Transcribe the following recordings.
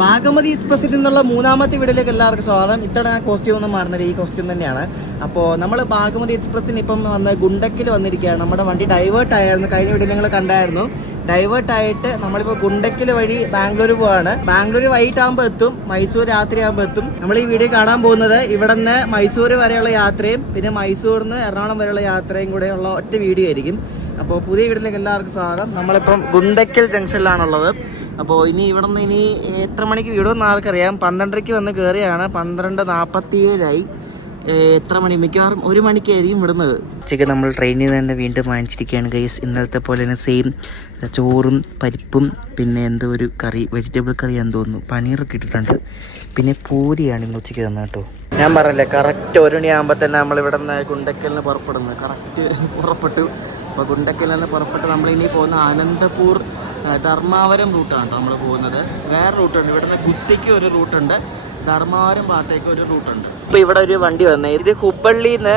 ഭാഗമതി എക്സ്പ്രസിൽ നിന്നുള്ള മൂന്നാമത്തെ വീഡിയോയിലേക്ക് എല്ലാവർക്കും സ്വാഗതം. ഇത്തവണ ഞാൻ കോസ്റ്റ്യൂം ഒന്നും മാറുന്നില്ല, ഈ കോസ്റ്റ്യൂം തന്നെയാണ്. അപ്പോൾ നമ്മൾ ഭാഗമതി എക്സ്പ്രസ്സിന് ഇപ്പം വന്ന് ഗുണ്ടക്കിൽ വന്നിരിക്കുകയാണ്. നമ്മുടെ വണ്ടി ഡൈവേർട്ട് ആയിരുന്നു, കഴിഞ്ഞ വീഡിയോ നിങ്ങൾ കണ്ടായിരുന്നു. ഡൈവേർട്ട് ആയിട്ട് നമ്മളിപ്പോൾ ഗുണ്ടക്കിൽ വഴി ബാംഗ്ലൂർ പോവാണ്. ബാംഗ്ലൂർ വൈകിട്ടാകുമ്പോൾ എത്തും, മൈസൂർ രാത്രിയാകുമ്പോൾ എത്തും. നമ്മൾ ഈ വീഡിയോ കാണാൻ പോകുന്നത് ഇവിടെ നിന്ന് മൈസൂർ വരെയുള്ള യാത്രയും പിന്നെ മൈസൂരിൽ നിന്ന് എറണാകുളം വരെയുള്ള യാത്രയും കൂടെയുള്ള ഒറ്റ വീഡിയോ ആയിരിക്കും. അപ്പോൾ പുതിയ വീഡിയോയിലേക്ക് എല്ലാവർക്കും സ്വാഗതം. നമ്മളിപ്പം ഗുണ്ടക്കൽ ജംഗ്ഷനിലാണുള്ളത്. അപ്പോൾ ഇനി ഇവിടെ നിന്ന് ഇനി എത്ര മണിക്ക് വീടുമെന്ന് ആർക്കറിയാം. 12:30 വന്ന് കയറിയാണ്, 12:47 എത്ര മണി, മിക്കവാറും 1 മണിക്കായിരിക്കും വിടുന്നത്. ഉച്ചയ്ക്ക് നമ്മൾ ട്രെയിനിൽ നിന്ന് തന്നെ വീണ്ടും വാങ്ങിച്ചിരിക്കുകയാണ് ഗൈസ്. ഇന്നലത്തെ പോലെ തന്നെ സെയിം ചോറും പരിപ്പും പിന്നെ എന്തോ ഒരു കറി, വെജിറ്റബിൾ കറി എന്ന് തോന്നുന്നു, പനീറൊക്കെ ഇട്ടിട്ടുണ്ട്. പിന്നെ പൂരിയാണ് ഇന്ന് ഉച്ചയ്ക്ക് തന്നെ കേട്ടോ. ഞാൻ പറഞ്ഞില്ലേ, കറക്റ്റ് 1 മണിയാകുമ്പോൾ തന്നെ നമ്മളിവിടെ നിന്ന് ഗുണ്ടക്കലിന് പുറപ്പെടുന്നത്. കറക്റ്റ് പുറപ്പെട്ടു. അപ്പോൾ ഗുണ്ടക്കലിൽ നിന്ന് പുറപ്പെട്ട് നമ്മളിനി പോകുന്ന അനന്തപൂർ ധർമാവരം റൂട്ടാണ് കേട്ടോ നമ്മൾ പോകുന്നത്. വേറെ റൂട്ടുണ്ട്, ഇവിടുന്ന് ഗുത്തിക്ക് ഒരു റൂട്ടുണ്ട്, ധർമാവരം ഭാഗത്തേക്ക് ഒരു റൂട്ടുണ്ട്. ഇപ്പോൾ ഇവിടെ ഒരു വണ്ടി വന്നത്, ഇത് ഹുബ്ബള്ളിയിൽ നിന്ന്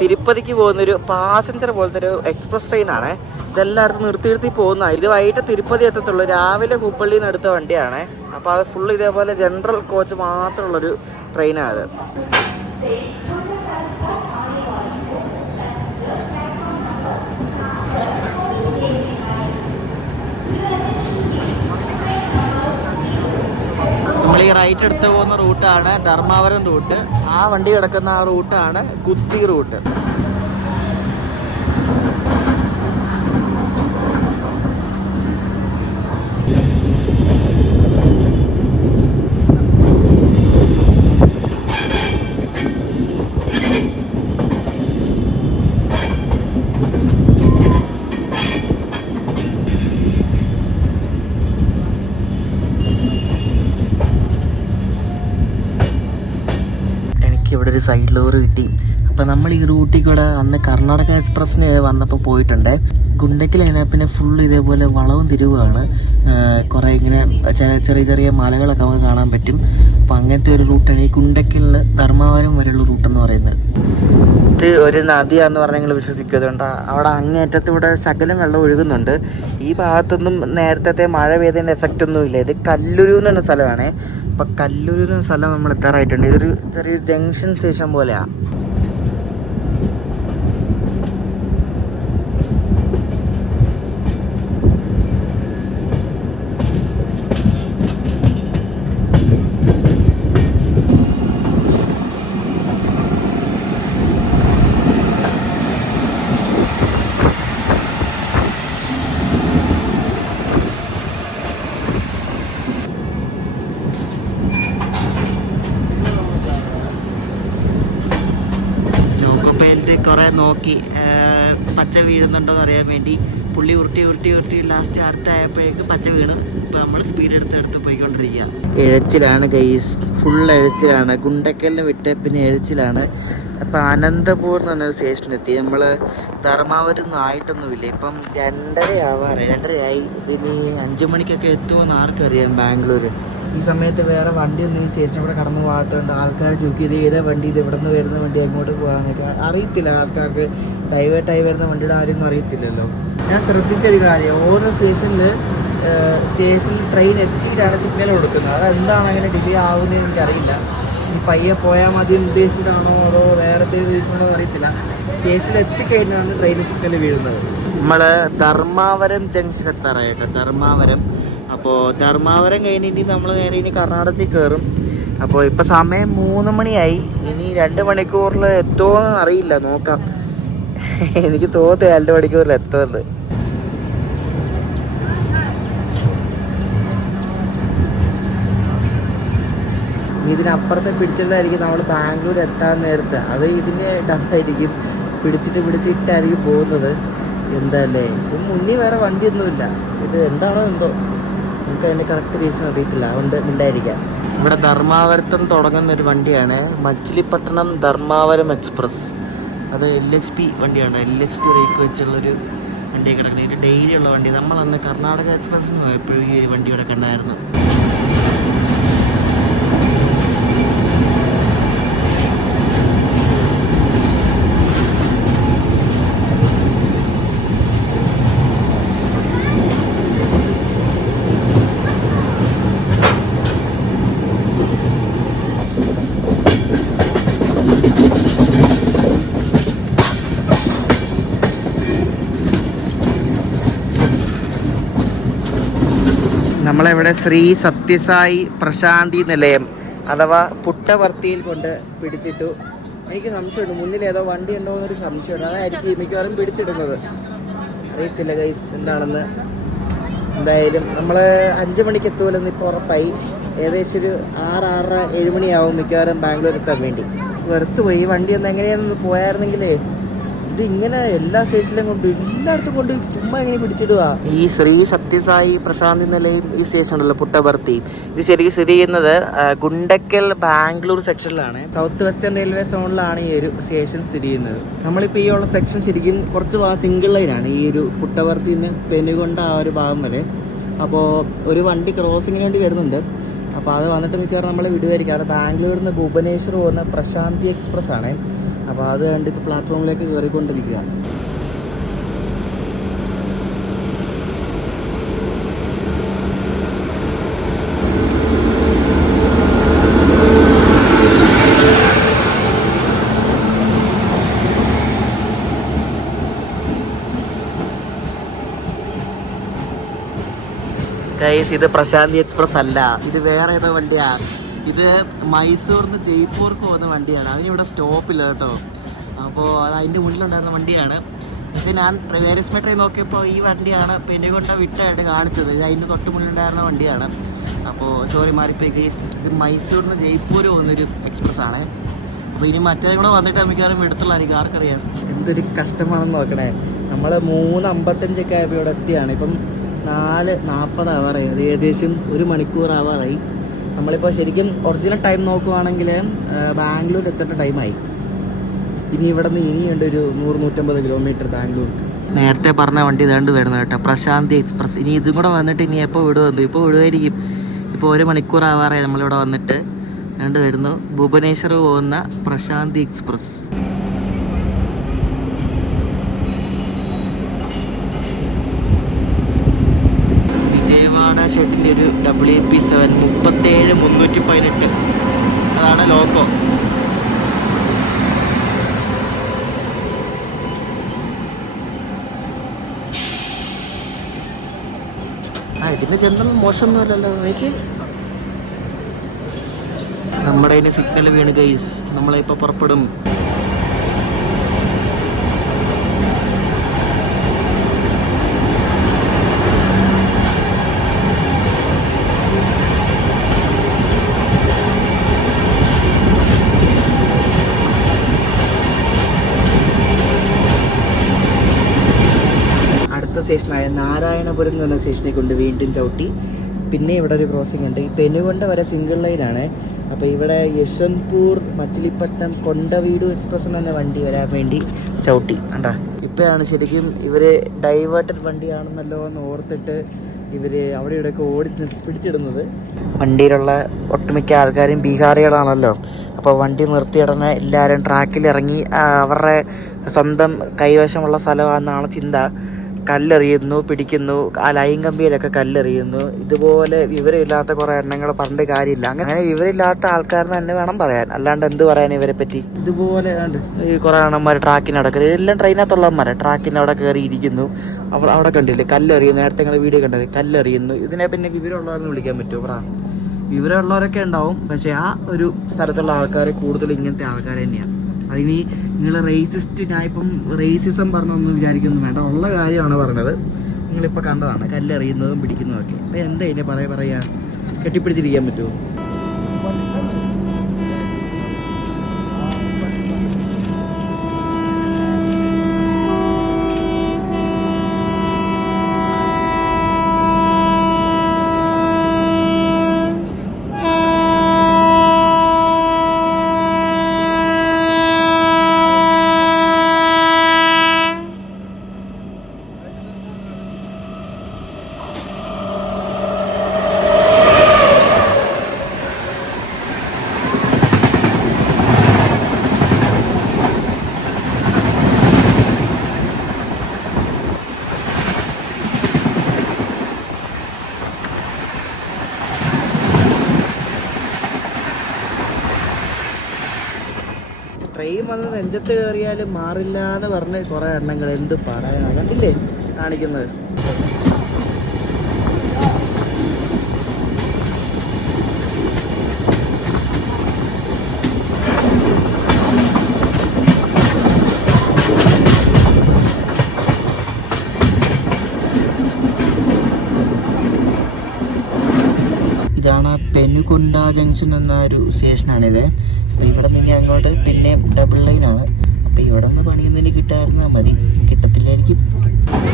തിരുപ്പതിക്ക് പോകുന്നൊരു പാസഞ്ചർ പോലത്തെ ഒരു എക്സ്പ്രസ് ട്രെയിനാണ്. ഇതെല്ലായിടത്തും നിർത്തി പോകുന്ന. ഇത് വൈകിട്ട് തിരുപ്പതി എത്തത്തുള്ളൂ, രാവിലെ ഹുബ്ബള്ളിയിൽ നിന്ന് എടുത്ത വണ്ടിയാണ്. അപ്പോൾ അത് ഫുള്ള് ഇതേപോലെ ജനറൽ കോച്ച് മാത്രമുള്ളൊരു ട്രെയിനാണ്. നമ്മൾ ഈ റൈറ്റ് എടുത്ത് പോകുന്ന റൂട്ടാണ് ധർമാവരം റൂട്ട്. ആ വണ്ടി കിടക്കുന്ന ആ റൂട്ടാണ് ഗുത്തി റൂട്ട്. ഇവിടെ ഒരു സൈഡ് ഡോർ കിട്ടി. അപ്പോൾ നമ്മൾ ഈ റൂട്ടിൽ കൂടെ അന്ന് കർണാടക എക്സ്പ്രസ്സിന് വന്നപ്പോൾ പോയിട്ടുണ്ട്. ഗുണ്ടക്കിൽ കഴിഞ്ഞാൽ പിന്നെ ഫുള്ള് ഇതേപോലെ വളവും തിരിവുമാണ്. കുറേ ഇങ്ങനെ ചെറിയ ചെറിയ മലകളൊക്കെ നമുക്ക് കാണാൻ പറ്റും. അപ്പോൾ അങ്ങനത്തെ ഒരു റൂട്ടാണ് ഈ ഗുണ്ടക്കിൽ നിന്ന് ധർമാവരം വരെയുള്ള റൂട്ടെന്ന് പറയുന്നത്. ഇത് ഒരു നദിയാന്ന് പറഞ്ഞാൽ നിങ്ങൾ വിശ്വസിക്കുന്നുണ്ട്. അവിടെ അങ്ങേറ്റത്ത് ഇവിടെ ശകലം വെള്ളം ഒഴുകുന്നുണ്ട്. ഈ ഭാഗത്തൊന്നും നേരത്തെ മഴ പെയ്തതിൻ്റെ എഫക്റ്റ് ഒന്നും ഇല്ല. ഇത് കല്ലൂരു എന്ന് പറഞ്ഞ സ്ഥലമാണ്. അപ്പം കല്ലൂരിൽ നിന്ന് സ്ഥലം നമ്മൾ എത്താറായിട്ടുണ്ട്. ഇതൊരു ചെറിയൊരു ജംഗ്ഷൻ സ്റ്റേഷൻ പോലെയാണ്. കുറേ നോക്കി പച്ച വീഴുന്നുണ്ടോയെന്ന് അറിയാൻ വേണ്ടി പുള്ളി ഉരുട്ടി ലാസ്റ്റ് അടുത്തായപ്പോഴേക്ക് പച്ച വീണ്. ഇപ്പോൾ നമ്മൾ സ്പീഡ് എടുത്ത് പോയിക്കൊണ്ടിരിക്കുക. എഴച്ചിലാണ് ഗൈസ്, ഫുൾ എഴച്ചിലാണ്. ഗുണ്ടക്കലിന് വിട്ട് പിന്നെ എഴച്ചിലാണ്. അപ്പോൾ അനന്തപൂർ എന്ന് പറഞ്ഞൊരു സ്റ്റേഷനിലെത്തി. നമ്മൾ ധർമാവരം ഒന്നും ആയിട്ടൊന്നുമില്ല. ഇപ്പം 2:30 ഇതിനി 5 മണിക്കൊക്കെ എത്തുമെന്ന് ആർക്കറിയാം ബാംഗ്ലൂർ. ഈ സമയത്ത് വേറെ വണ്ടിയൊന്നും ഈ സ്റ്റേഷൻ കൂടെ കടന്നു പോകാത്തതുകൊണ്ട് ആൾക്കാർ ചോദിക്കും ഇത് ഏതാ വണ്ടി, ഇത് എവിടെ നിന്ന് വരുന്ന വണ്ടി, എങ്ങോട്ട് പോകാനൊക്കെ അറിയത്തില്ല. ആൾക്കാർക്ക് ഡൈവേർട്ടായി വരുന്ന വണ്ടിയുടെ കാര്യമൊന്നും അറിയത്തില്ലല്ലോ. ഞാൻ ശ്രദ്ധിച്ചൊരു കാര്യം, ഓരോ സ്റ്റേഷനിൽ ട്രെയിൻ എത്തിയിട്ടാണ് സിഗ്നൽ കൊടുക്കുന്നത്. അതെന്താണ് അങ്ങനെ ഡിലേ ആവുന്നതെന്ന് എനിക്കറിയില്ല. ഈ പയ്യെ പോയാൽ മതി ഉദ്ദേശിച്ചിട്ടാണോ അതോ വേറെ എന്തെങ്കിലും റീസണോ അറിയത്തില്ല. സ്റ്റേഷനിൽ എത്തിക്കഴിഞ്ഞാണ് ട്രെയിൻ സിഗ്നൽ വീഴുന്നത്. നമ്മൾ ധർമാവരം ജംഗ്ഷൻ എത്താറായിട്ട് ധർമാവരം. അപ്പോൾ ധർമാവരം കഴിഞ്ഞിട്ട് നമ്മൾ നേരെ ഇനി കർണാടകത്തിൽ കയറും. അപ്പോൾ ഇപ്പം സമയം 3 മണിയായി. ഇനി 2 മണിക്കൂറിൽ എത്തുമോയെന്ന് അറിയില്ല, നോക്കാം. എനിക്ക് തോന്നുന്നു 2 മണിക്കൂറിൽ എത്തുമെന്ന്. ഇതിനപ്പുറത്തെ പിടിച്ചിട്ടായിരിക്കും നമ്മൾ ബാംഗ്ലൂർ എത്താൻ നേരത്തെ. അത് ഇതിൻ്റെ ഡബായിരിക്കും, പിടിച്ചിട്ടായിരിക്കും പോകുന്നത്. എന്താല്ലേ, മുന്നിൽ വേറെ വണ്ടിയൊന്നുമില്ല. ഇത് എന്താണോ എന്തോ, നമുക്ക് അതിൻ്റെ കറക്റ്റ് റീസൺ അറിയത്തില്ല, അതുകൊണ്ട് ഉണ്ടായിരിക്കാം. ഇവിടെ ധർമാവരത്തും തുടങ്ങുന്ന ഒരു വണ്ടിയാണ് മച്ചിലിപ്പട്ടണം ധർമാവരം എക്സ്പ്രസ്. അത് LHP വണ്ടിയാണ്, LHP റേക്ക് വെച്ചുള്ളൊരു വണ്ടി കിടക്കുന്നത്. ഇത് ഡെയിലി ഉള്ള വണ്ടി. നമ്മളന്ന് കർണാടക എക്സ്പ്രസ്സിൽ നിന്ന് എപ്പോഴും ഈ വണ്ടി ഇവിടെ കണ്ടായിരുന്നു. നമ്മളിവിടെ ശ്രീ സത്യസായി പ്രശാന്തി നിലയം അഥവാ പുട്ടപർത്തിയിൽ കൊണ്ട് പിടിച്ചിട്ടു. എനിക്ക് സംശയമുണ്ട്, മുന്നിൽ ഏതോ വണ്ടി ഉണ്ടോ എന്നൊരു സംശയമുണ്ട്. അതായിരിക്കും മിക്കവാറും പിടിച്ചിടുന്നത്. അറിയത്തില്ല ഗൈസ് എന്താണെന്ന്. എന്തായാലും നമ്മൾ 5 മണിക്ക് എത്തുമല്ലെന്ന് ഇപ്പോൾ ഉറപ്പായി. ഏകദേശം ഒരു 6, 6:30, 7 മണിയാവും മിക്കവാറും ബാംഗ്ലൂർ എത്താൻ വേണ്ടി. വെറുത്ത് പോയി. ഈ വണ്ടി ഒന്ന് എങ്ങനെയാണെന്ന് പോയായിരുന്നെങ്കിൽ ഇത് ഇങ്ങനെ എല്ലാ സ്റ്റേഷനിലും കൊണ്ട് എല്ലായിടത്തും കൊണ്ട് ചുമ്മാ എങ്ങനെ പിടിച്ചിടുക. ഈ ശ്രീ സത്യസായി പ്രശാന്തി നിലയം ഈ സ്റ്റേഷൻ ഉണ്ടല്ലോ, പുട്ടപർത്തി, ഇത് ശരിക്കും സ്ഥിതി ചെയ്യുന്നത് Guntakal Bangalore സെക്ഷനിലാണ്. South western railway സോണിലാണ് ഈ ഒരു സ്റ്റേഷൻ സ്ഥിതി ചെയ്യുന്നത്. നമ്മളിപ്പോൾ ഈ ഉള്ള സെക്ഷൻ ശരിക്കും കുറച്ച് സിംഗിൾ ലൈനാണ്. ഈ ഒരു പുട്ടപർത്തിയിൽ നിന്ന് പെനുകൊണ്ട ആ ഒരു ഭാഗം വരെ. അപ്പോൾ ഒരു വണ്ടി ക്രോസിങ്ങിന് വേണ്ടി വരുന്നുണ്ട്. അപ്പോൾ അത് വന്നിട്ട് മിക്കവാറും നമ്മൾ വിടുമായിരിക്കും. അത് ബാംഗ്ലൂരിൽ നിന്ന് ഭുവനേശ്വർ പോകുന്ന പ്രശാന്തി എക്സ്പ്രസ് ആണ്. അപ്പോൾ അത് കണ്ടിട്ട് പ്ലാറ്റ്ഫോമിലേക്ക് കയറിക്കൊണ്ടിരിക്കുക. ഗൈസ്, ഇത് പ്രശാന്തി എക്സ്പ്രസ് അല്ല, ഇത് വേറെ ഏതോ വണ്ടിയാ. ഇത് മൈസൂരിൽ നിന്ന് ജയ്പൂർക്ക് പോകുന്ന വണ്ടിയാണ്. അതിനിവിടെ സ്റ്റോപ്പില്ല കേട്ടോ. അപ്പോൾ അത് അതിൻ്റെ മുന്നിലുണ്ടായിരുന്ന വണ്ടിയാണ്. പക്ഷേ ഞാൻ വേരിയസ് ട്രെയിൻ നോക്കിയപ്പോൾ ഈ വണ്ടിയാണ് പെനുകൊണ്ട വിട്ടായിട്ട് കാണിച്ചത്. ഇത് അതിൻ്റെ തൊട്ട് മുന്നിലുണ്ടായിരുന്ന വണ്ടിയാണ്. അപ്പോൾ സോറി, മാറിപ്പോയി ഗൈസ്. ഇത് മൈസൂരിൽ നിന്ന് ജയ്പൂർ പോകുന്നൊരു എക്സ്പ്രസ് ആണ്. അപ്പോൾ ഇനി മറ്റേ കൂടെ വന്നിട്ട് മിക്കവാറും എടുത്തുള്ളായിരിക്കും, ആർക്കറിയാം. എന്തൊരു കഷ്ടമാണെന്ന് നോക്കണേ. നമ്മൾ 3:55 ആയപ്പോൾ ഇവിടെ എത്തിയാണ്. ഇപ്പം 4:40 ആവാറായി. അത് ഏകദേശം 1 മണിക്കൂർ ആവാറായി. നമ്മളിപ്പോൾ ശരിക്കും ഒറിജിനൽ ടൈം നോക്കുവാണെങ്കിൽ ബാംഗ്ലൂർ എത്തേണ്ട ടൈമായി. ഇനി ഇവിടെ നിന്ന് ഇനിയുണ്ട് ഒരു 100-150 കിലോമീറ്റർ ബാംഗ്ലൂർക്ക്. നേരത്തെ പറഞ്ഞ വണ്ടി ഇതാണ്ട് വരുന്നത് കേട്ടോ, പ്രശാന്തി എക്സ്പ്രസ്. ഇനി ഇതും കൂടെ വന്നിട്ട് ഇനി എപ്പോൾ വിടുവന്നു? ഇപ്പോൾ വിടുമായിരിക്കും. ഇപ്പോൾ 1 മണിക്കൂർ ആവാറായി നമ്മളിവിടെ വന്നിട്ട്. രണ്ട് വരുന്നു ഭുവനേശ്വർ പോകുന്ന പ്രശാന്തി എക്സ്പ്രസ്. ഷെട്ടിൻ്റെ ഒരു WP7 37-318 അതാണ് ലോക്കോ. ഇതിൻ്റെ ജനറൽ മോശമൊന്നുമല്ലല്ലോ. എനിക്ക് നമ്മുടെ അതിന് സിഗ്നൽ വീണ് ഗൈസ്. നമ്മളിപ്പോൾ പുറപ്പെടും. സ്റ്റേഷനായ നാരായണപുരം എന്ന് പറഞ്ഞ സ്റ്റേഷനെ കൊണ്ട് വീണ്ടും ചവിട്ടി. പിന്നെ ഇവിടെ ഒരു ക്രോസിംഗ് ഉണ്ട്. ഈ പെനുകൊണ്ട വരെ സിംഗിൾ ലൈനാണ്. അപ്പോൾ ഇവിടെ യശ്വന്ത്പൂർ, മച്ചിലിപ്പട്ടണം, കൊണ്ടവീടു എക്സ്പ്രസ് എന്ന വണ്ടി വരാൻ വേണ്ടി ചവിട്ടി. കണ്ടാ, ഇപ്പോഴാണ് ശരിക്കും ഇവർ ഡൈവേർട്ടഡ് വണ്ടിയാണെന്നല്ലോ എന്ന് ഓർത്തിട്ട് ഇവർ അവിടെ ഇവിടെയൊക്കെ പിടിച്ചിടുന്നത്. വണ്ടിയിലുള്ള ഒട്ടുമിക്ക ആൾക്കാരും ബീഹാറികളാണല്ലോ. അപ്പോൾ വണ്ടി നിർത്തിയിടനെ എല്ലാവരും ട്രാക്കിൽ ഇറങ്ങി അവരുടെ സ്വന്തം കൈവശമുള്ള സ്ഥലമാണെന്നാണ് ചിന്ത. കല്ലെറിയുന്നു, പിടിക്കുന്നു, ആ ലൈൻ കമ്പിയിലൊക്കെ കല്ലെറിയുന്നു. ഇതുപോലെ വിവരമില്ലാത്ത കുറേ എണ്ണങ്ങൾ പറഞ്ഞിട്ട് കാര്യമില്ല. അങ്ങനെ വിവരമില്ലാത്ത ആൾക്കാരെന്ന് തന്നെ വേണം പറയാൻ, അല്ലാണ്ട് എന്ത് പറയാൻ ഇവരെ പറ്റി. ഇതുപോലെ ഈ കുറേ എണ്ണന്മാർ ട്രാക്കിന് നടക്കുന്നത്, ഇതെല്ലാം ട്രെയിനകത്തുള്ളവന്മാരെ ട്രാക്കിന് അവിടെ കയറിയിരിക്കുന്നു. അവിടെ കണ്ടില്ലേ കല്ലെറിയുന്നു, നേരത്തെ നിങ്ങൾ വീഡിയോ കണ്ടത്, കല്ലെറിയുന്നു. ഇതിനെ പിന്നെ വിവരമുള്ളവരെന്ന് വിളിക്കാൻ പറ്റുമോ? പറ. വിവരമുള്ളവരൊക്കെ ഉണ്ടാവും, പക്ഷേ ആ ഒരു സ്ഥലത്തുള്ള ആൾക്കാർ കൂടുതൽ ഇങ്ങനത്തെ ആൾക്കാർ തന്നെയാണ്. അതിനി നിങ്ങൾ റേസിസ്റ്റ്, ഞാൻ ഇപ്പം റേസിസം പറഞ്ഞൊന്നും വിചാരിക്കൊന്നും വേണ്ട, ഉള്ള കാര്യമാണ് പറഞ്ഞത്. നിങ്ങളിപ്പോൾ കണ്ടതാണ് കല്ലെറിയുന്നതും പിടിക്കുന്നതും ഒക്കെ. അപ്പം എന്താ ഇതിനെ പറയുക, കെട്ടിപ്പിടിച്ചിരിക്കാൻ പറ്റുമോ? ട്രെയിൻ വന്ന് നെഞ്ചത്ത് കയറിയാലും മാറില്ല എന്ന് പറഞ്ഞ് കുറേ എണ്ണങ്ങൾ എന്ത് പറയാനാണ്. കണ്ടില്ലേ കാണിക്കുന്നത്. പെനുകൊണ്ട ജംഗ്ഷൻ എന്ന ഒരു സ്റ്റേഷനാണിത്. അപ്പോൾ ഇവിടെ നിന്ന് അങ്ങോട്ട് പിന്നെ ഡബിൾ ലൈനാണ്. അപ്പോൾ ഇവിടെ നിന്ന് പണിയുന്നതിന് കിട്ടാറുന്നാൽ മതി, കിട്ടത്തില്ലായിരിക്കും.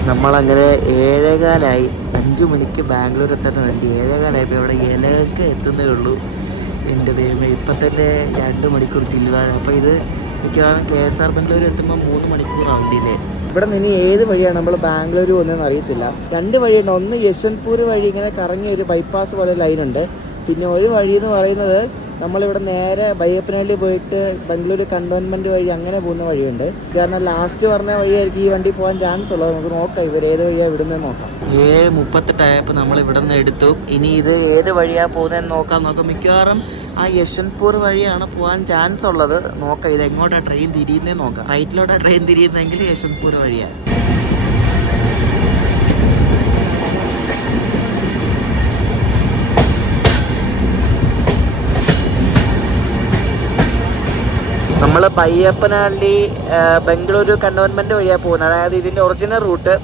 നമ്മളങ്ങനെ 7:15 5 മണിക്ക് ബാംഗ്ലൂർ എത്താൻ വേണ്ടി 7:15 ഇവിടെ ഇലയൊക്കെ എത്തുന്നേ ഉള്ളൂ. എൻ്റെ ദൈവമേ, ഇപ്പം തന്നെ 2 മണിക്കൂർ ചില്ലുവാണ്. അപ്പോൾ ഇത് മിക്കവാറും KSR ബംഗ്ലൂർ എത്തുമ്പോൾ 3 മണിക്കൂറാവും ഡിലേ. ഇവിടെ നിന്ന് ഏത് വഴിയാണ് നമ്മൾ ബാംഗ്ലൂർ പോകുന്നതെന്ന് അറിയത്തില്ല. 2 വഴിയുണ്ട്. ഒന്ന് യശ്വന്ത്പൂർ വഴി ഇങ്ങനെ കറങ്ങി ഒരു ബൈപ്പാസ് പോലെ ലൈനുണ്ട്. പിന്നെ ഒരു വഴി എന്ന് പറയുന്നത് നമ്മളിവിടെ നേരെ ബയ്യപ്പനഹള്ളി പോയിട്ട് ബംഗളൂരു കണ്ടോൺമെൻറ്റ് വഴി അങ്ങനെ പോകുന്ന വഴിയുണ്ട്. കാരണം ലാസ്റ്റ് പറഞ്ഞ വഴിയായിരിക്കും ഈ വണ്ടി പോകാൻ ചാൻസ് ഉള്ളത്. നമുക്ക് നോക്കാം ഇവർ ഏത് വഴിയാണ് വിടുന്നത് നോക്കാം. 7:38 നമ്മൾ ഇവിടെ നിന്ന് എടുത്തു. ഇനി ഇത് ഏത് വഴിയാണ് പോകുന്നതെന്ന് നോക്കാം. മിക്കവാറും ആ യശ്വന്ത്പൂർ വഴിയാണ് പോകാൻ ചാൻസ് ഉള്ളത്. നോക്കാം ഇത് എങ്ങോട്ടാണ് ട്രെയിൻ തിരിയുന്നതെന്ന് നോക്കാം. റൈറ്റിലോട്ടാണ് ട്രെയിൻ തിരിയുന്നതെങ്കിൽ യശ്വന്ത്പൂർ വഴിയാണ്. നമ്മൾ ബയ്യപ്പനഹള്ളി ബംഗളൂരു കണ്ടോൺമെൻറ്റ് വഴിയാണ് പോകുന്നത്. അതായത് ഇതിൻ്റെ ഒറിജിനൽ റൂട്ട്.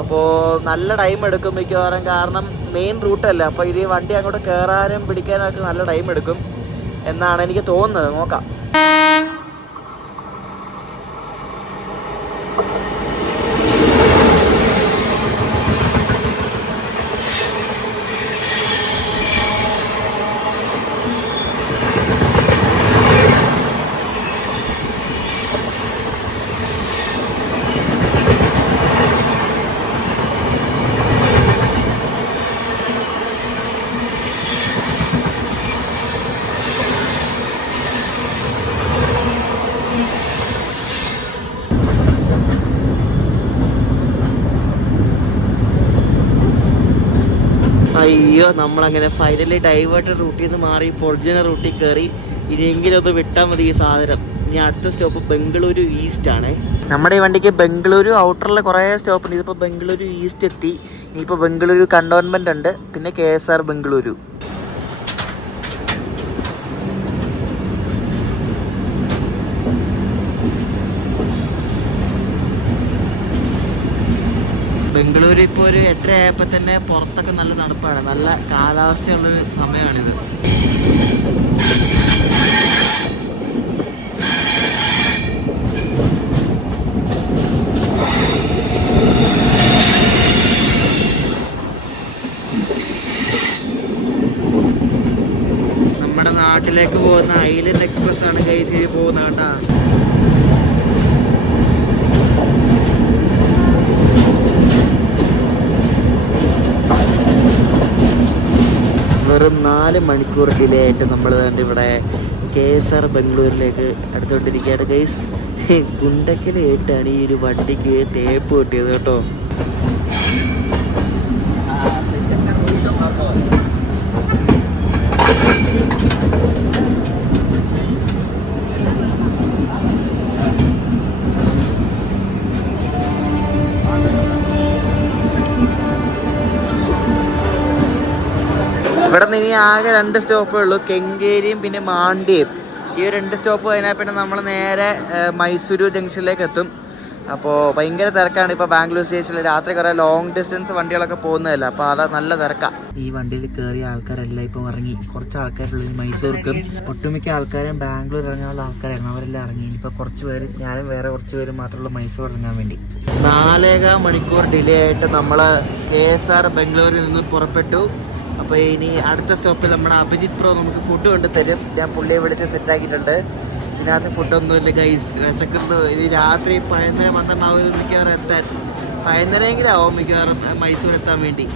അപ്പോൾ നല്ല ടൈം എടുക്കും മിക്കവാറും, കാരണം മെയിൻ റൂട്ടല്ല. അപ്പോൾ ഇത് വണ്ടി അങ്ങോട്ട് കയറാനും പിടിക്കാനൊക്കെ നല്ല ടൈം എടുക്കും എന്നാണ് എനിക്ക് തോന്നുന്നത്. നോക്കാം. അയ്യോ, നമ്മളങ്ങനെ ഫൈനലി ഡൈവേർട്ടഡ് റൂട്ടിൽ നിന്ന് മാറി ഒറിജിനൽ റൂട്ടിൽ കയറി. ഇനിയെങ്കിലും ഒന്ന് വിട്ടാൽ മതി ഈ സാധനം. ഇനി അടുത്ത സ്റ്റോപ്പ് ബംഗളൂരു ഈസ്റ്റ് ആണ്. നമ്മുടെ ഈ വണ്ടിക്ക് ബംഗളൂരു ഔട്ടറിൽ കുറേ സ്റ്റോപ്പ് ഉണ്ട്. ഇതിപ്പോൾ ബംഗളൂരു ഈസ്റ്റ് എത്തി. ഇനിയിപ്പോൾ ബംഗളൂരു കണ്ടോൺമെൻ്റ് ഉണ്ട്, പിന്നെ KSR ബംഗളൂരു. ബംഗളൂരു ഇപ്പോൾ ഒരു 8:30 ആയപ്പോൾ തന്നെ പുറത്തൊക്കെ നല്ല തണുപ്പാണ്. നല്ല കാലാവസ്ഥയുള്ളൊരു സമയമാണിത്. നമ്മുടെ നാട്ടിലേക്ക് പോകുന്ന ഐലൻഡ് എക്സ്പ്രസ് ആണ് ഗൈസ് ഇത് പോകുന്നത് കേട്ടാ. വെറും 4 മണിക്കൂർ ഡിലേ ആയിട്ട് നമ്മൾ ഇവിടെ KSR ബംഗളൂരിലേക്ക് അടുത്തുകൊണ്ടിരിക്കുകയാണ് ഗൈസ്. ഗുണ്ടക്കലായിട്ടാണ് ഈ ഒരു വണ്ടിക്ക് തേപ്പ് കിട്ടിയത് കേട്ടോ. ഇവിടെ നിന്ന് ഇനി ആകെ 2 സ്റ്റോപ്പേ ഉള്ളൂ, കെങ്കേരിയും പിന്നെ മാണ്ടിയും. ഈ 2 സ്റ്റോപ്പ് കഴിഞ്ഞാൽ പിന്നെ നമ്മൾ നേരെ മൈസൂരു ജംഗ്ഷനിലേക്ക് എത്തും. അപ്പോൾ ഭയങ്കര തിരക്കാണ് ഇപ്പോൾ ബാംഗ്ലൂർ സ്റ്റേഷനിൽ. രാത്രി കുറേ ലോങ് ഡിസ്റ്റൻസ് വണ്ടികളൊക്കെ പോകുന്നതല്ല, അപ്പോൾ അത് നല്ല തിരക്കാണ്. ഈ വണ്ടിയിൽ കയറിയ ആൾക്കാരെല്ലാം ഇപ്പോൾ ഇറങ്ങി. കുറച്ച് ആൾക്കാരുള്ളത് മൈസൂർക്കും, ഒട്ടുമിക്ക ആൾക്കാരും ബാംഗ്ലൂർ ഇറങ്ങാനുള്ള ആൾക്കാരായിരുന്നു, അവരെല്ലാം ഇറങ്ങി. ഇനിയിപ്പോൾ കുറച്ച് പേര്, ഞാനും വേറെ കുറച്ച് പേര് മാത്രമുള്ള മൈസൂർ ഇറങ്ങാൻ വേണ്ടി. 4.25 മണിക്കൂർ ഡിലേ ആയിട്ട് നമ്മൾ KSR ബംഗളൂരിൽ നിന്ന് പുറപ്പെട്ടു. അപ്പോൾ ഇനി അടുത്ത സ്റ്റോപ്പിൽ നമ്മുടെ അഭിജിത്ത് ബ്രോ നമുക്ക് ഫുഡ് കൊണ്ട് തരും. ഞാൻ പുള്ളിയെ വിളിച്ച് സെറ്റാക്കിയിട്ടുണ്ട്. ഇതിനകത്ത് ഫുഡൊന്നുമില്ല ഗൈസ്, വിശക്കുന്നു. ഇത് രാത്രി 11-12 ആവും മിക്കവാറും എത്താൻ. 11:30 ആവും മിക്കവാറും മൈസൂർ എത്താൻ വേണ്ടി.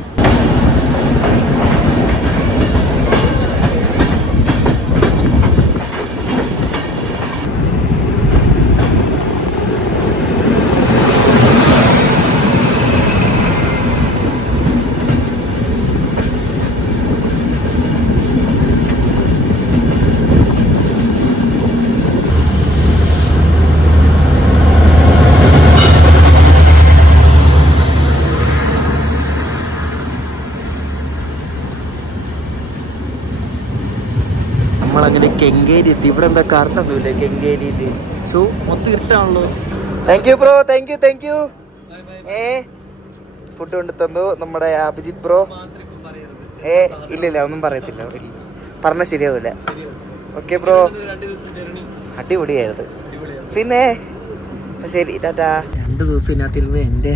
നമ്മളങ്ങനെ കെങ്കേരി എത്തി. ഇവിടെ എന്താ കറണ്ടൊന്നുമില്ല കെങ്കേരിയിൽ. സോ മൊത്തം ഇരുട്ടാണല്ലോ. Thank you bro, thank you. Food കൊണ്ട് തന്നു നമ്മുടെ അഭിജിത്ത് ബ്രോ. ഇല്ലില്ല, ഒന്നും പറയത്തില്ല. പറഞ്ഞാൽ ശരിയാവില്ല. ഓക്കെ ബ്രോ, അടിപൊളിയായിരുന്നു. പിന്നെ ശരി, ടാറ്റാ. 2 ദിവസം ഇതിനകത്തിരുന്ന് എൻ്റെ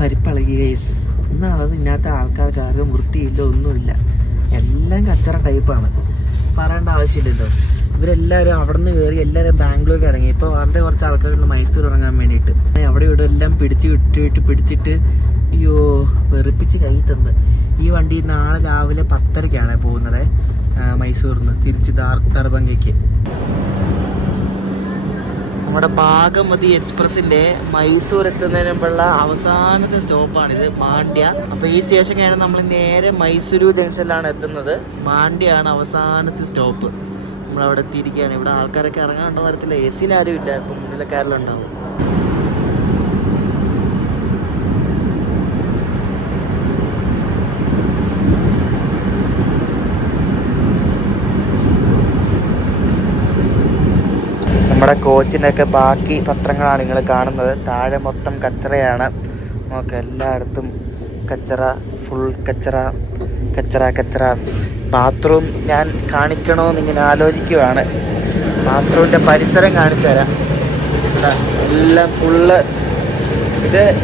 പരിപ്പളകി ഗൈസ്. ഒന്നാമത് ഇതിനകത്ത് ആൾക്കാർക്ക് ആരും വൃത്തിയില്ല, ഒന്നുമില്ല, എല്ലാം കച്ചറ ടൈപ്പാണ്. പറയേണ്ട ആവശ്യമില്ലല്ലോ. ഇവരെല്ലാവരും അവിടെ നിന്ന് കയറി എല്ലാവരും ബാംഗ്ലൂരിൽ ഇറങ്ങി. ഇപ്പോൾ അവരുടെ കുറച്ച് ആൾക്കാരുണ്ട് മൈസൂർ ഇറങ്ങാൻ വേണ്ടിയിട്ട്. അവിടെ ഇവിടെ എല്ലാം പിടിച്ചിട്ട് അയ്യോ വെറുപ്പിച്ച് കൈ തന്ന്. ഈ വണ്ടി നാളെ രാവിലെ 10:30-ക്കാണ് പോകുന്നത് മൈസൂരിൽ നിന്ന് തിരിച്ച് ദർഭംഗയ്ക്ക്. നമ്മുടെ ഭാഗമതി എക്സ്പ്രസിന്റെ മൈസൂർ എത്തുന്നതിന് മുമ്പുള്ള അവസാനത്തെ സ്റ്റോപ്പാണിത്, മാണ്ഡ്യ. അപ്പൊ ഈ സ്റ്റേഷൻ കഴിഞ്ഞാൽ നമ്മൾ നേരെ മൈസൂരു ജംഗ്ഷനിലാണ് എത്തുന്നത്. മാണ്ഡ്യയാണ് അവസാനത്തെ സ്റ്റോപ്പ്. നമ്മളവിടെ എത്തിയിരിക്കുകയാണ്. ഇവിടെ ആൾക്കാരൊക്കെ ഇറങ്ങാണ്ടോ തരത്തില്ല, എ സിയിൽ ആരും ഇല്ല. ഇപ്പം മുന്നിലെ കാറിലുണ്ടാവും. നമ്മുടെ കോച്ചിൻ്റെയൊക്കെ ബാക്കി പത്രങ്ങളാണ് നിങ്ങൾ കാണുന്നത്. താഴെ മൊത്തം കച്ചറയാണ്. നമുക്ക് എല്ലായിടത്തും കച്ചറ, ഫുൾ കച്ചറ. ബാത്റൂം ഞാൻ കാണിക്കണമെന്ന് ഇങ്ങനെ ആലോചിക്കുവാണ്. ബാത്റൂമിൻ്റെ പരിസരം കാണിച്ചു തരാം. എല്ലാം ഫുള്ള്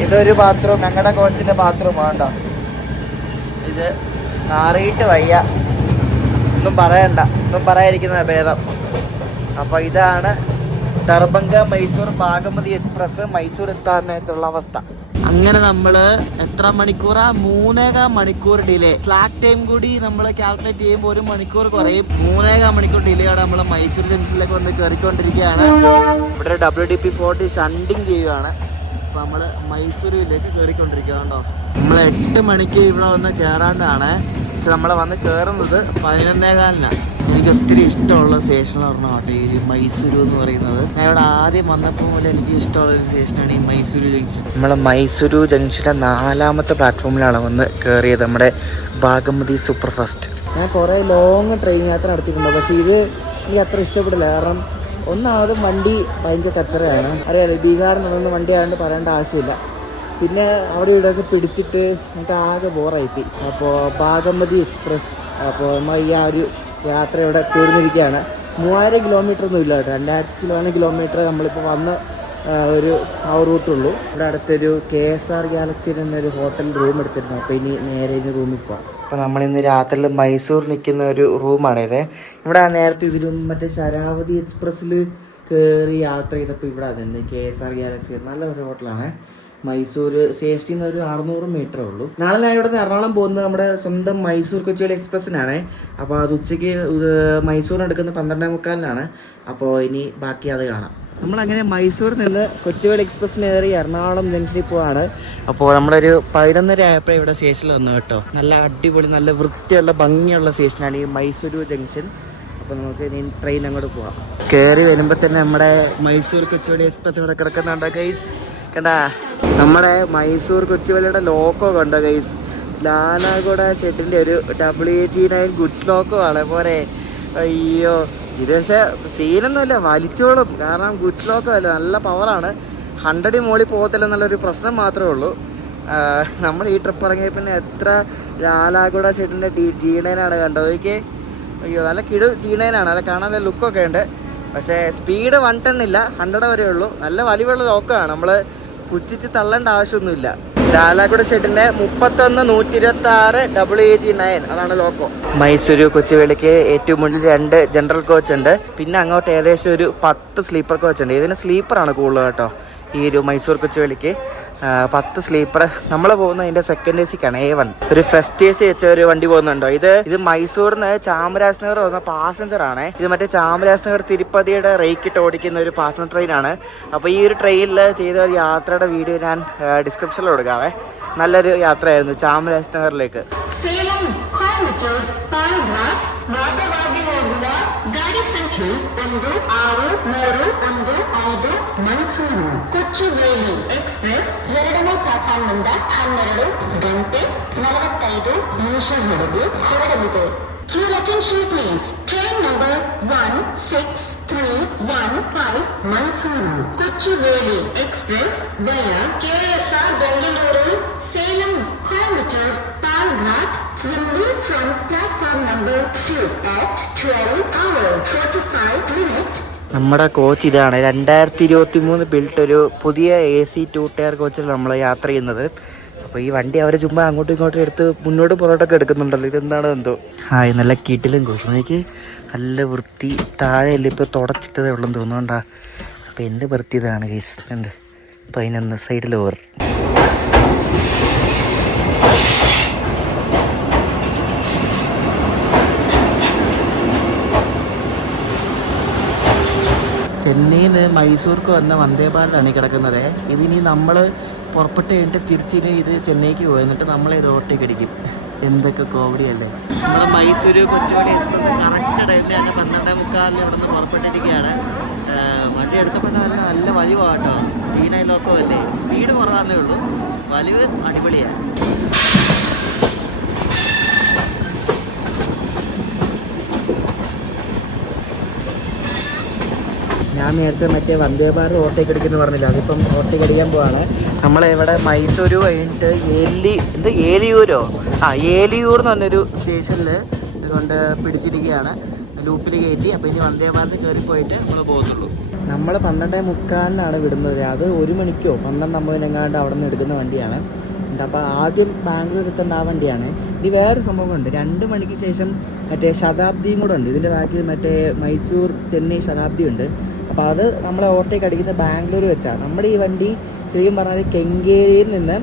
ഇതൊരു ബാത്റൂം, ഞങ്ങളുടെ കോച്ചിൻ്റെ ബാത്റൂം വേണ്ട. ഇത് മാറിയിട്ട് വയ്യ, ഒന്നും പറയാതിരിക്കുന്ന ഭേദം. അപ്പോൾ ഇതാണ് ദർഭംഗ മൈസൂർ ഭാഗമതി എക്സ്പ്രസ് മൈസൂർ എത്താൻ നേരത്തുള്ള അവസ്ഥ. അങ്ങനെ നമ്മൾ എത്ര മണിക്കൂറാ? 3.25 മണിക്കൂർ ഡിലേ. ഫ്ലാഗ് ടൈം കൂടി നമ്മൾ കാൽക്കുലേറ്റ് ചെയ്യുമ്പോൾ 1 മണിക്കൂർ കുറയും. 3.25 മണിക്കൂർ ഡിലേ ആണ്. നമ്മൾ മൈസൂർ ജംഗ്ഷനിലേക്ക് വന്ന് കയറിക്കൊണ്ടിരിക്കുകയാണ്. ഇവിടെ WD-40 ഷണ്ടിങ് ചെയ്യുകയാണ്. അപ്പോൾ നമ്മൾ മൈസൂരിലേക്ക് കയറിക്കൊണ്ടിരിക്കുക. കേട്ടോ, നമ്മൾ 8 മണിക്ക് ഇവിടെ വന്ന് കയറാണ്ടാണ്. പക്ഷെ നമ്മൾ വന്ന് കയറുന്നത് 11:15-നാണ്. എനിക്ക് ഒത്തിരി ഇഷ്ടമുള്ള സ്റ്റേഷനിൽ പറഞ്ഞാട്ടെ ഈ മൈസൂരു എന്ന് പറയുന്നത്. ഞാൻ ഇവിടെ ആദ്യം വന്നപ്പോൾ മുതൽ എനിക്ക് ഇഷ്ടമുള്ളൊരു സ്റ്റേഷനാണ് ഈ മൈസൂരു ജംഗ്ഷൻ. നമ്മൾ മൈസൂരു ജംഗ്ഷൻ്റെ 4ാമത്തെ പ്ലാറ്റ്ഫോമിലാണ് വന്ന് കയറിയത്, നമ്മുടെ ഭാഗമതി സൂപ്പർ ഫാസ്റ്റ്. ഞാൻ കുറേ ലോങ് ട്രെയിൻ യാത്ര നടത്തിയിട്ടുണ്ട്, പക്ഷേ ഇത് എനിക്ക് അത്ര ഇഷ്ടപ്പെടില്ല. കാരണം ഒന്നാമത് വണ്ടി ഭയങ്കര കച്ചറയാണ്. അറിയാലോ, ബീഹാറിൽ നടന്ന വണ്ടി ആയതുകൊണ്ട് പറയേണ്ട ആവശ്യമില്ല. പിന്നെ അവിടെ ഇവിടെയൊക്കെ പിടിച്ചിട്ട് നമുക്ക് ആകെ ബോറായിപ്പോയി. അപ്പോൾ ഭാഗമതി എക്സ്പ്രസ്, അപ്പോൾ നമ്മൾ ഈ ആ ഒരു യാത്ര ഇവിടെ തീർന്നിരിക്കുകയാണ്. 3000 കിലോമീറ്റർ ഒന്നും ഇല്ല കേട്ടോ, 2000 കിലോമീറ്റർ നമ്മളിപ്പോൾ വന്ന ഒരു ആ റൂട്ടുള്ളൂ. ഇവിടെ അടുത്തൊരു KSR ഗാലക്സിയിൽ നിന്നൊരു ഹോട്ടൽ റൂം എടുത്തിരുന്നു. അപ്പോൾ ഇനി നേരെ റൂമിൽ പോകാം. അപ്പോൾ നമ്മളിന്ന് രാത്രിയിൽ മൈസൂർ നിൽക്കുന്ന ഒരു റൂമാണിത്. ഇവിടെ നേരത്തെ ഇതിലും മറ്റേ ശരാവതി എക്സ്പ്രസ്സിൽ കയറി യാത്ര ചെയ്തപ്പോൾ ഇവിടെ തന്നെ KSR ഗാലക്സി നല്ലൊരു ഹോട്ടലാണ്. മൈസൂർ സ്റ്റേഷനിൽ നിന്ന് ഒരു 600 മീറ്ററേ ഉള്ളൂ. നാളെ ഞാൻ ഇവിടെ നിന്ന് എറണാകുളം പോകുന്നത് നമ്മുടെ സ്വന്തം മൈസൂർ കൊച്ചുവേളി എക്സ്പ്രസ്സിനാണ്. അപ്പോൾ അത് ഉച്ചയ്ക്ക് മൈസൂരിന് എടുക്കുന്ന 12:45-നാണ്. അപ്പോൾ ഇനി ബാക്കി അത് കാണാം. നമ്മളങ്ങനെ മൈസൂരിൽ നിന്ന് കൊച്ചുവേളി എക്സ്പ്രസ്സിന് കയറി എറണാകുളം ജംഗ്ഷനിൽ പോവാണ്. അപ്പോൾ നമ്മളൊരു 11:30 ആയപ്പോൾ ഇവിടെ സ്റ്റേഷനിൽ വന്നു കേട്ടോ. നല്ല അടിപൊളി, നല്ല വൃത്തിയുള്ള ഭംഗിയുള്ള സ്റ്റേഷനാണ് ഈ മൈസൂരു ജംഗ്ഷൻ. അപ്പോൾ നമുക്ക് ഇനി ട്രെയിൻ അങ്ങോട്ട് പോവാം. കയറി വരുമ്പോൾ തന്നെ നമ്മുടെ മൈസൂർ കൊച്ചുവേളി എക്സ്പ്രസ് ഇവിടെ കിടക്കുന്നുണ്ടോ ഗൈസ്? കണ്ടാ, നമ്മുടെ മൈസൂർ കൊച്ചുവേളിയുടെ ലോക്കോ കണ്ടോ ഗൈസ്? ലാലാഗുഡ ഷെഡിൻ്റെ ഒരു WG9 ഗുഡ്സ് ലോക്കോ ആണ് പോരെ. അയ്യോ, ഇത് പക്ഷേ സീനൊന്നുമില്ല, വലിച്ചോളും. കാരണം ഗുഡ്സ് ലോക്കോ അല്ല, നല്ല പവറാണ്. 100 മുകളിൽ പോകത്തില്ല എന്നുള്ളൊരു പ്രശ്നം മാത്രമേ ഉള്ളൂ. നമ്മൾ ഈ ട്രിപ്പ് ഇറങ്ങിയ പിന്നെ എത്ര ലാലാഗുഡ ഷെഡിൻ്റെ G9 ആണ് കണ്ടത്. ഓക്കെ, അയ്യോ നല്ല കിടു G9 ആണ്. നല്ല കാണാൻ നല്ല ലുക്കൊക്കെ ഉണ്ട്. പക്ഷേ സ്പീഡ് 110 ഇല്ല, 100 വരെ ഉള്ളൂ. നല്ല വലിവുള്ള ലോക്കമാണ്, നമ്മൾ പുച്ഛിച്ച് തള്ളേണ്ട ആവശ്യമൊന്നുമില്ല. ലാലാഗുഡ ഷെഡിന്റെ 31-126 WG9 അതാണ് ലോക്കോ. മൈസൂരു കൊച്ചുവേളിക്ക് ഏറ്റവും മുന്നിൽ 2 ജനറൽ കോച്ച് ഉണ്ട്. പിന്നെ അങ്ങോട്ട് ഏകദേശം ഒരു 10 സ്ലീപ്പർ കോച്ച് ഉണ്ട്. ഇതിന് സ്ലീപ്പറാണ് കൂടുതൽ കേട്ടോ. ഈ ഒരു മൈസൂർ കൊച്ചുവേളിക്ക് 10 സ്ലീപ്പർ. നമ്മൾ പോകുന്ന അതിന്റെ സെക്കൻഡ് AC-ക്കാണ് A1. ഒരു ഫസ്റ്റ് AC വെച്ച ഒരു വണ്ടി പോകുന്നുണ്ടോ? ഇത് മൈസൂരിൽ നിന്ന് ചാമരാജ്നഗർ പോകുന്ന പാസഞ്ചർ ആണ്. ഇത് മറ്റേ ചാമരാജ്നഗർ തിരുപ്പതിയുടെ റേക്കിട്ട് ഓടിക്കുന്ന ഒരു പാസഞ്ചർ ട്രെയിൻ ആണ്. അപ്പോൾ ഈ ഒരു ട്രെയിനിൽ ചെയ്ത ഒരു യാത്രയുടെ വീഡിയോ ഞാൻ ഡിസ്ക്രിപ്ഷനിൽ കൊടുക്കാവേ. നല്ലൊരു യാത്രയായിരുന്നു ചാമരാജ്നഗറിലേക്ക്. ಗಾಡಿ ಸಂಖ್ಯೆ 1635 ಮೈಸೂರು ಕೊಚ್ಚುವೇಳಿ ಎಕ್ಸ್ಪ್ರೆಸ್ 2ನೇ ಪ್ಲಾಟ್ಫಾರ್ಮ್ನಿಂದ 12 ಗಂಟೆ 45 ನಿಮಿಷದವರೆಗೆ ಹೊರಡಲಿದೆ. Your attention please. Train number 16315 Mysuru Kochuveli Express via KSR Bengaluru, Salem, Coimbatore, Palghat, will leave from platform number 2 at 12 hours 45 minutes. നമ്മുടെ കോച്ച് ഇതാണ് 2023 ബിൽട്ട് ഒരു പുതിയ AC 2 ടയർ കോച്ചിൽ നമ്മൾ യാത്ര ചെയ്യുന്നത്. അപ്പോൾ ഈ വണ്ടി അവർ ചുമ്മാ അങ്ങോട്ടും ഇങ്ങോട്ടും എടുത്ത് മുന്നോട്ട് പുറകോട്ടൊക്കെ എടുക്കുന്നുണ്ടല്ലോ, ഇതെന്താണോ എന്തോ. നല്ല കിട്ടിലും കോച്ച് എനിക്ക് നല്ല വൃത്തി. താഴെയല്ല ഇപ്പോൾ തുടച്ചിട്ടതേ ഉള്ളെന്ന് തോന്നുന്നുണ്ടാ. അപ്പോൾ എൻ്റെ വൃത്തി ഇതാണ് കേസ് ഉണ്ട്. 11 സൈഡിൽ ഓവർ. ചെന്നൈയിൽ നിന്ന് മൈസൂർക്ക് വന്ന വന്ദേ ഭാരതാണ് ഈ കിടക്കുന്നത്. ഇതിനി നമ്മൾ പുറപ്പെട്ട് കഴിഞ്ഞിട്ട് തിരിച്ചിന് ഇത് ചെന്നൈക്ക് പോയി, എന്നിട്ട് നമ്മളെ ഇത് ഓവർടേക്ക് അടിക്കും. എന്തൊക്കെ കോമഡി അല്ലേ. നമ്മുടെ മൈസൂർ കൊച്ചുവേളി എക്സ്പ്രസ് കറക്റ്റ് ടൈമിൽ തന്നെ 12:45 ഇവിടെ നിന്ന് പുറപ്പെട്ടിരിക്കുകയാണ്. വണ്ടി എടുത്തപ്പോൾ നല്ല വലിവാട്ടോ. ചീനയിലൊക്കെ അല്ലേ, സ്പീഡ് കുറവാന്നേ ഉള്ളൂ, വലിവ് അടിപൊളിയാണ്. ഞാൻ നേരത്തെ മറ്റേ വന്ദേ ഭാരത് ഓവർടേക്ക് അടിക്കുന്നു പറഞ്ഞില്ല, അതിപ്പം ഓവർടേക്ക് അടിക്കാൻ പോവാണ്. നമ്മളിവിടെ മൈസൂർ കഴിഞ്ഞിട്ട് ഏലിയൂരോ ഏലിയൂർ എന്ന് പറഞ്ഞൊരു സ്റ്റേഷനിൽ കൊണ്ട് പിടിച്ചിരിക്കുകയാണ്. ലൂപ്പിൽ കയറ്റി. അപ്പോൾ ഇനി വന്ദേ ഭാരത് കയറി പോയിട്ട് നമ്മൾ പോകുന്നുള്ളൂ. നമ്മൾ 12:45 വിടുന്നത്. അത് 1 മണിക്കോ 12:50 അവിടെ നിന്ന് എടുക്കുന്ന വണ്ടിയാണ്. അപ്പോൾ ആദ്യം ബാംഗ്ലൂർ എത്തേണ്ട ആ വണ്ടിയാണ്. ഇത് വേറൊരു സംഭവമുണ്ട്. 2 മണിക്ക് ശേഷം മറ്റേ ശതാബ്ദിയും കൂടെ ഉണ്ട്. ഇതിൻ്റെ ബാക്കിൽ മറ്റേ മൈസൂർ ചെന്നൈ ശതാബ്ദി ഉണ്ട്. അപ്പോൾ അത് നമ്മളെ ഓവർടേക്ക് അടിക്കുന്ന ബാംഗ്ലൂർ വെച്ചാണ്. നമ്മുടെ ഈ വണ്ടി ശരിക്കും പറഞ്ഞാൽ കെങ്കേരിയിൽ നിന്ന്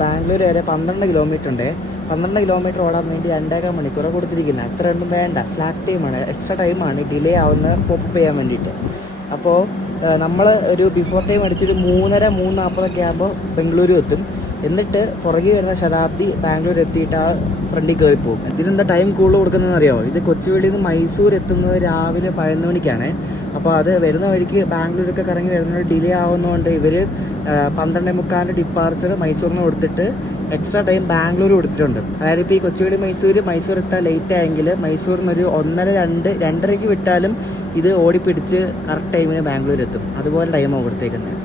ബാംഗ്ലൂർ വരെ 12 കിലോമീറ്റർ ഉണ്ട്. 12 കിലോമീറ്റർ ഓടാൻ വേണ്ടി 2.5 മണിക്കൂർ കൊടുത്തിരിക്കുന്നത്. അത്ര ഒന്നും വേണ്ട, സ്ലാക്ക് ടൈമാണ്, എക്സ്ട്രാ ടൈമാണ് ഡിലേ ആവുന്ന പോപ്പ് ചെയ്യാൻ വേണ്ടിയിട്ട്. അപ്പോൾ നമ്മൾ ഒരു ബിഫോർ ടൈം അടിച്ചൊരു 3:30-3:40 ആകുമ്പോൾ ബംഗളൂരു എത്തും. എന്നിട്ട് പുറകെ വരുന്ന ശതാബ്ദി ബാംഗ്ലൂർ എത്തിയിട്ട് ആ ഫ്രണ്ടിൽ കയറിപ്പോകും. ഇതിനെന്താ ടൈം കൂടുതൽ കൊടുക്കുന്നതെന്ന് അറിയാമോ? ഇത് കൊച്ചുവേളിയിൽ നിന്ന് മൈസൂർ എത്തുന്നത് രാവിലെ 11 മണിക്കാണ്. അപ്പോൾ അത് വരുന്ന വഴിക്ക് ബാംഗ്ലൂരൊക്കെ കറങ്ങി വരുന്നത് ഡിലേ ആവുന്നതുകൊണ്ട് ഇവർ 12:45 ഡിപ്പാർച്ചർ മൈസൂരിൽ നിന്ന് കൊടുത്തിട്ട് എക്സ്ട്രാ ടൈം ബാംഗ്ലൂർ കൊടുത്തിട്ടുണ്ട്. അതായത് ഇപ്പോൾ ഈ കൊച്ചുവേളി മൈസൂർ എത്താൻ ലേറ്റ് ആയെങ്കിൽ മൈസൂരിൽ നിന്ന് ഒരു 1:30 2:30 വിട്ടാലും ഇത് ഓടിപ്പിടിച്ച് കറക്റ്റ് ടൈമിന് ബാംഗ്ലൂർ എത്തും. അതുപോലെ ടൈമാണ് കൊടുത്തേക്കുന്നത്.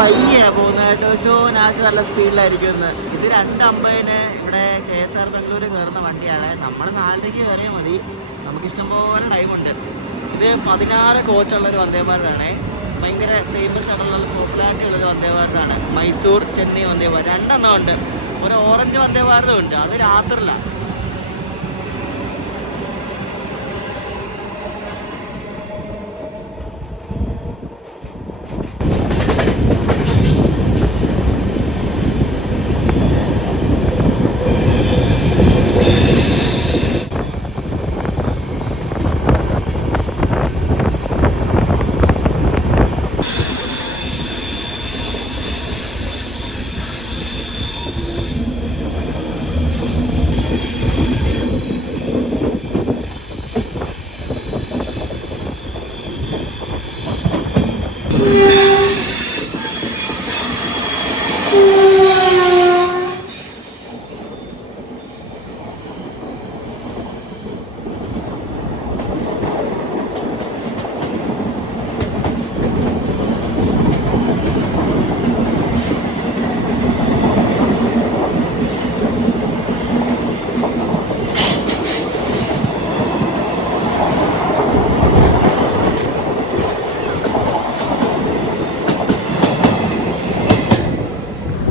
പയ്യെ പോകുന്നതായിട്ട് ഷോ നാച്ച് നല്ല സ്പീഡിലായിരിക്കും ഇന്ന്. ഇത് 2:50 ഇവിടെ KSR ബംഗളൂർ കയറുന്ന വണ്ടിയാണ്. നമ്മൾ 4:00 കയറിയാൽ മതി, നമുക്കിഷ്ടംപോലെ ടൈമുണ്ട്. ഇത് 16 കോച്ചുള്ളൊരു വന്ദേ ഭാരതാണ്. ഭയങ്കര ഫേമസ് ആയിട്ടുള്ള പോപ്പുലാരിറ്റി ഉള്ളൊരു വന്ദേ ഭാരതാണ്. മൈസൂർ ചെന്നൈ വന്ദേ ഭാരത് 2 എണ്ണം ഉണ്ട്. ഒരു ഓറഞ്ച് വന്ദേ ഭാരതം ഉണ്ട്, അത് രാത്രിയിലാണ്.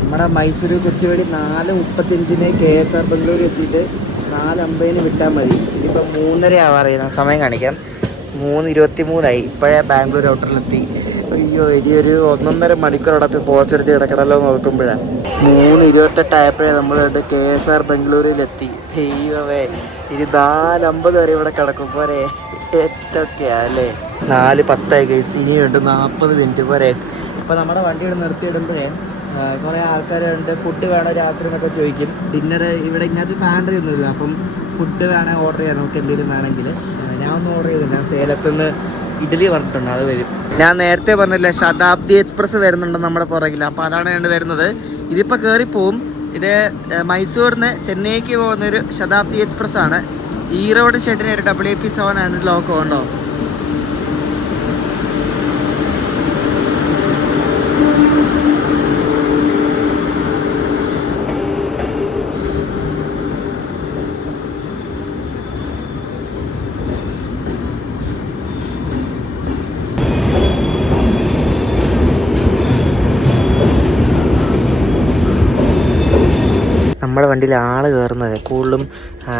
നമ്മുടെ മൈസൂർ കൊച്ചുവേളി 4:35 KSR ബംഗളൂരു എത്തിയിട്ട് 4:50 വിട്ടാൽ മതി. ഇതിപ്പോൾ 3:30 ആവാറില്ല, സമയം കാണിക്കാം. 3:23 ഇപ്പോഴേ ബാംഗ്ലൂർ ഔട്ടറിലെത്തി. അയ്യോ, ഇനിയൊരു 1.5 മണിക്കൂർ അവിടെ പോസ്റ്റ് അടിച്ച് കിടക്കണമല്ലോ എന്ന് നോക്കുമ്പോഴാണ് 3:28 ആയപ്പോഴേ നമ്മൾ KSR ബംഗളൂരിലെത്തി. ദൈവമേ, ഇനി 4:50 വരെ ഇവിടെ കിടക്കും പോരെ. എന്തൊക്കെയാ അല്ലേ. 4:10 കേസ്, ഇനിയുണ്ട് 40 മിനിറ്റ് പോരെ. അപ്പോൾ നമ്മുടെ വണ്ടി ഇവിടെ നിർത്തിയിടുമ്പോഴേ കുറേ ആൾക്കാരുണ്ട്, ഫുഡ് വേണോ രാത്രി എന്നൊക്കെ ചോദിക്കും. ഡിന്നർ ഇവിടെ ഇങ്ങനത്തെ പാൻട്രി ഒന്നുമില്ല. അപ്പം ഫുഡ് വേണേൽ ഓർഡർ ചെയ്യാം നമുക്ക് എന്തെങ്കിലും വേണമെങ്കിൽ. ഞാൻ ഒന്നും ഓർഡർ ചെയ്തില്ല. ഞാൻ സേലത്തുനിന്ന് ഇഡ്ഡലി പറഞ്ഞിട്ടുണ്ട്, അത് വരും. ഞാൻ നേരത്തെ പറഞ്ഞില്ലേ ശതാബ്ദി എക്സ്പ്രസ് വരുന്നുണ്ട് നമ്മുടെ പുറകിൽ, അപ്പോൾ അതാണ് കണ്ട് വരുന്നത്. ഇതിപ്പോൾ കയറിപ്പോവും. ഇത് മൈസൂരിന് ചെന്നൈക്ക് പോകുന്നൊരു ശതാബ്ദി എക്സ്പ്രസ് ആണ്. ഈറോഡ് ഷെഡിന് ഒരു WP7 ആണ് ലോക്കോ ഉണ്ടോ. നമ്മുടെ വണ്ടിയിൽ ആൾ കയറുന്നത് കൂടുതലും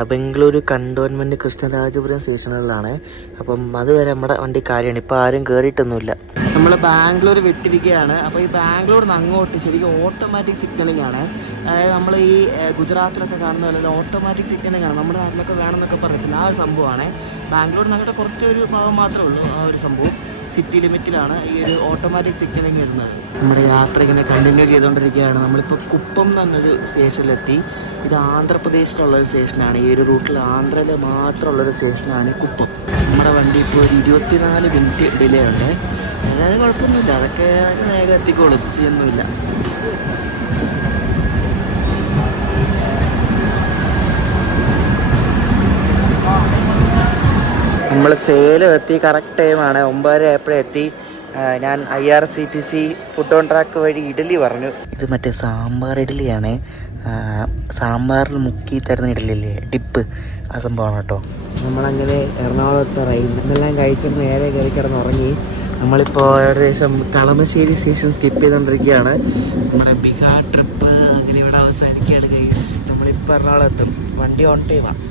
ബംഗളൂരു കണ്ടോൺമെൻറ്റ് കൃഷ്ണരാജപുരം സ്റ്റേഷനുകളിലാണ്. അപ്പം അതുവരെ നമ്മുടെ വണ്ടി കാര്യമാണ്. ഇപ്പോൾ ആരും കയറിയിട്ടൊന്നുമില്ല. നമ്മൾ ബാംഗ്ലൂർ വിട്ടിരിക്കുകയാണ്. അപ്പോൾ ഈ ബാംഗ്ലൂരിൽ നിന്ന് അങ്ങോട്ട് ശരിക്കും ഓട്ടോമാറ്റിക് സിഗ്നലിംഗ് ആണ്. അതായത് നമ്മൾ ഈ ഗുജറാത്തിലൊക്കെ കാണുന്ന പോലെ ഓട്ടോമാറ്റിക് സിഗ്നലിംഗ് ആണ്. നമ്മുടെ നാട്ടിലൊക്കെ വേണമെന്നൊക്കെ പറയത്തില്ല, ആ ഒരു സംഭവമാണ്. ബാംഗ്ലൂരിൽ നിന്ന് അങ്ങോട്ട് കുറച്ചൊരു ഭാഗം മാത്രമേ ഉള്ളൂ ആ ഒരു സംഭവം. സിറ്റി ലിമിറ്റിലാണ് ഈ ഒരു ഓട്ടോമാറ്റിക് സിഗ്നലിംഗ് വരുന്നത്. നമ്മുടെ യാത്ര ഇങ്ങനെ കണ്ടിന്യൂ ചെയ്തുകൊണ്ടിരിക്കുകയാണ്. നമ്മളിപ്പോൾ കുപ്പം എന്നൊരു സ്റ്റേഷനിലെത്തി. ഇത് ആന്ധ്രാപ്രദേശിലുള്ളൊരു സ്റ്റേഷനാണ്. ഈ ഒരു റൂട്ടിൽ ആന്ധ്രയിൽ മാത്രമുള്ളൊരു സ്റ്റേഷനാണ് ഈ കുപ്പം. നമ്മുടെ വണ്ടി ഇപ്പോൾ ഒരു 24 മിനിറ്റ് ഡിലേ ഉണ്ട്. അതായത് കുഴപ്പമൊന്നുമില്ല, അതൊക്കെ വേഗം എത്തിക്കോളും, ചെയ്യൊന്നുമില്ല. നമ്മൾ സേലം എത്തി, കറക്റ്റ് ടൈമാണ്. 9:30 ആയപ്പോഴേ എത്തി. ഞാൻ IRCTC ഫുഡ് ഓൺ ട്രാക്ക് വഴി ഇഡ്ഡലി പറഞ്ഞു. ഇത് മറ്റേ സാമ്പാർ ഇഡ്ഡലിയാണ്. സാമ്പാറിൽ മുക്കി തരുന്ന ഇഡ്ഡലില്ലേ, ഡിപ്പ്, ആ സംഭവമാണ് കേട്ടോ. നമ്മളങ്ങനെ എറണാകുളത്ത് ഇന്നെല്ലാം കഴിച്ചിട്ട് നേരെ കയറി കിടന്നുറങ്ങി. നമ്മളിപ്പോൾ ഏകദേശം കളമശ്ശേരി സ്റ്റേഷൻ സ്കിപ്പ് ചെയ്തുകൊണ്ടിരിക്കുകയാണ്. നമ്മുടെ ബീഹാർ ട്രിപ്പ് അങ്ങനെ ഇവിടെ അവസാനിക്കുകയാണ് ഗൈസ്. നമ്മളിപ്പോൾ എറണാകുളത്തും. വണ്ടി ഓൺ ടൈമാണ്.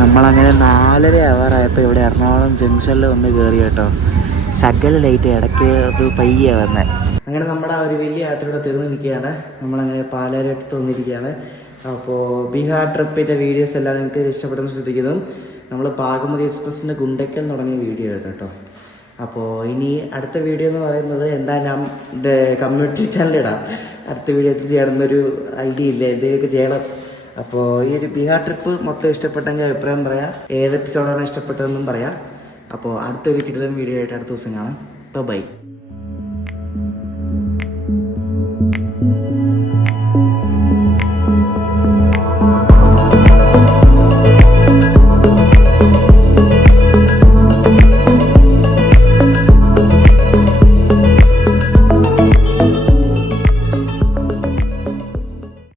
നമ്മളങ്ങനെ 4:30 ആവാറായപ്പോൾ ഇവിടെ എറണാകുളം ജംഗ്ഷനിൽ വന്ന് കയറി കേട്ടോ. ശകല ലൈറ്റ്, ഇടയ്ക്ക് അത് പയ്യ വന്നത്. അങ്ങനെ നമ്മുടെ ആ ഒരു വലിയ യാത്രയുടെ തീർന്നു നിൽക്കുകയാണ്. നമ്മളങ്ങനെ പാലാരിവട്ടത്ത് വന്നിരിക്കുകയാണ്. അപ്പോൾ ബീഹാർ ട്രിപ്പിൻ്റെ വീഡിയോസ് എല്ലാം നിങ്ങൾക്ക് ഇഷ്ടപ്പെടുന്ന ശ്രദ്ധിക്കുന്നു. നമ്മൾ ബാഗമതി എക്സ്പ്രസിൻ്റെ ഗുണ്ടക്കൽ തുടങ്ങിയ വീഡിയോ ആയിരുന്നു കേട്ടോ. അപ്പോൾ ഇനി അടുത്ത വീഡിയോ എന്ന് പറയുന്നത് എന്താ, ഞാൻ കമ്മ്യൂണിറ്റി ചാനലിടാം. അടുത്ത വീഡിയോ ചെയ്യണമെന്നൊരു ഐഡിയ ഇല്ല, എന്തെങ്കിലുമൊക്കെ ചെയ്യണം. അപ്പോൾ ഈ ഒരു ബീഹാർ ട്രിപ്പ് മൊത്തം ഇഷ്ടപ്പെട്ടെങ്കിൽ അഭിപ്രായം പറയാം. ഏത് എപ്പിസോഡാണ് ഇഷ്ടപ്പെട്ടതെന്നും പറയാം. അപ്പോൾ അടുത്തൊരു കിട്ടുന്ന വീഡിയോ ആയിട്ട് അടുത്ത ദിവസം കാണാം. ബൈ.